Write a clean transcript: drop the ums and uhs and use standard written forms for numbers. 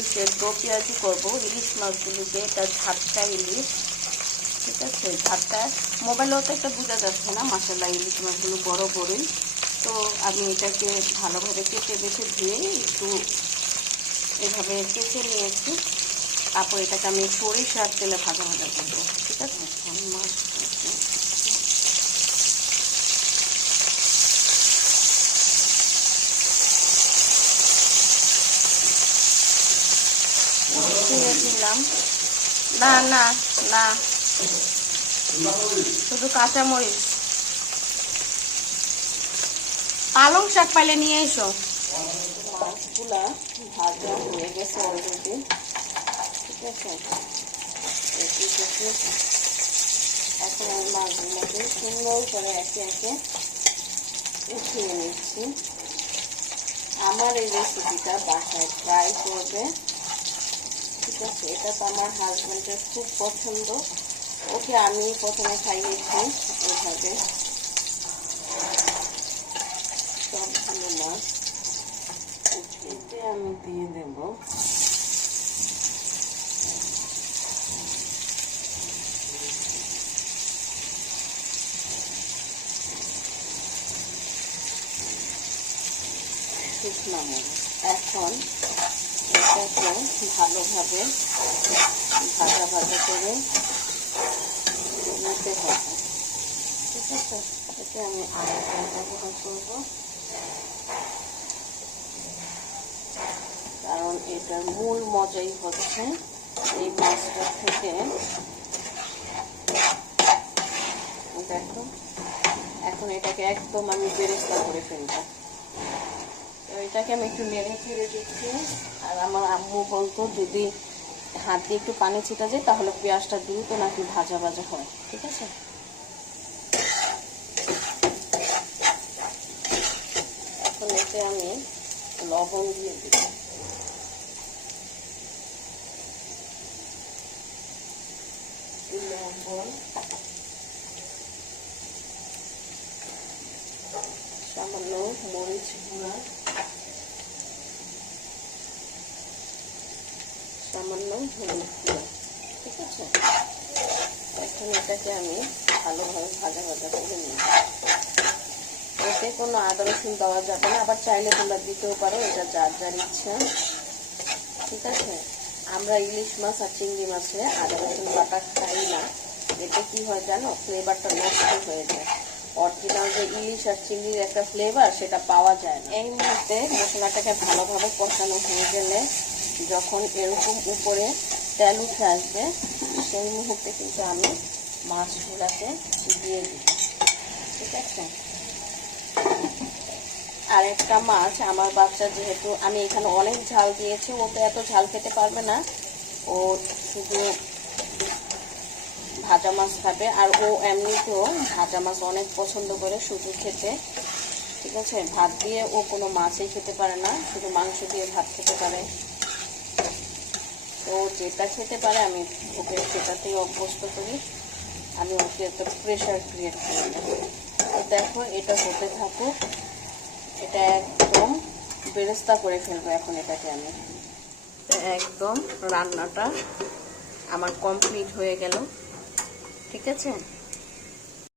ইলিশের দো পেঁয়াজি করবো। ইলিশ মাছগুলোকে, এটা ঝাটকা ইলিশ, ঠিক আছে। ঝাটকা মোবাইলেও তো একটা বোঝা যাচ্ছে না, মাশাআল্লাহ ইলিশ মাছগুলো বড় বড়ই। তো আমি এটাকে ভালোভাবে কেটে বেছে ধুয়ে একটু এভাবে কেটে নিয়েছি। তারপর এটাকে আমি সরিষার তেলে ভাজা ভাজা করবো, ঠিক আছে। মাছ দিয়ে দিলাম। না না না, শুধু কাঁচামরিচ। পালং শাক পাইলে নিয়ে এসো। মাছগুলা ভাজা হয়ে গেছে অলরেডি, ঠিক আছে। এখন আমি মাছগুলোকে সুন্দর করে একে একে উঠিয়ে নিচ্ছি। আমার এই রেসিপিটা বাসায় ট্রাই করবে, ঠিক আছে। এটা তো আমার হাজব্যান্ডের খুব পছন্দ, ওকে আমি প্রথমে খাইয়েছি এভাবে। সবগুলো মাছ উঠিয়ে আমি দিয়ে দেব। শুকনা মরিচ। এখন এটাকে ভালোভাবে ভাজা ভাজা করে নিতে হবে, ঠিক আছে। এতে আমি আরেকটা ব্যবহার করবো, কারণ এটার মূল মজাই হচ্ছে এই মাছটা থেকে। দেখো এখন এটাকে একদম আমি বেরেস্তা করে ফেলবো। এটাকে আমি একটু নেড়ে ফিরে দিচ্ছি। আর আমার আম্মু বলতো যদি হাত দিয়ে একটু পানি ছিটা যায় তাহলে পেঁয়াজটা দ্রুত নাকি ভাজা ভাজা হয়, ঠিক আছে। এখন এতে আমি লবণ দিয়ে দিব। লবণ, সামান্য মরিচ গুঁড়া, সামান্য হলুদ গুঁড়া, ঠিক আছে। এখন এটাকে আমি ভালোভাবে ভাজা ভাজা করে নিই। এতে কোনো আদা রসুন দেওয়া যাবে না, আবার চাইলে তোমরা দিতেও পারো, এটা যার যার ইচ্ছা, ঠিক আছে। আমরা ইলিশ মাছ আর চিংড়ি মাছে আদা রসুন বাটা খাই না। এতে কি হয় জানো, ফ্লেভারটা নষ্ট হয়ে যায়। অরিজিনাল যে ইলিশ আর চিংড়ির একটা ফ্লেভার সেটা পাওয়া যায় না। এই মুহূর্তে মশলাটাকে ভালোভাবে কষানো হয়ে গেলে যখন এরকম উপরে তেল উঠে আসবে সেই মুহূর্তে কিন্তু আমি মাছগুলাকে দিয়ে দিই, ঠিক আছে। আর একটা মাছ আমার বাচ্চা, যেহেতু আমি এখানে অনেক ঝাল দিয়েছি, ও তো এত ঝাল খেতে পারবে না, ও শুধু ভাজা মাছ খাবে। আর ও এমনিতেও ভাজা মাছ অনেক পছন্দ করে শুধু খেতে, ঠিক আছে। ভাত দিয়ে ও কোনো মাছই খেতে পারে না, শুধু মাংস দিয়ে ভাত খেতে পারে। তো যেটা খেতে পারে আমি ওকে সেটাতেই অভ্যস্ত করি, আমি ওকে এত প্রেশার ক্রিয়েট করি না। তো দেখো এটা হতে থাকুক, এটা একদম বেরেস্তা করে ফেলবো এখন এটাকে আমি। একদম রান্নাটা আমার কমপ্লিট হয়ে গেল, ঠিক আছে।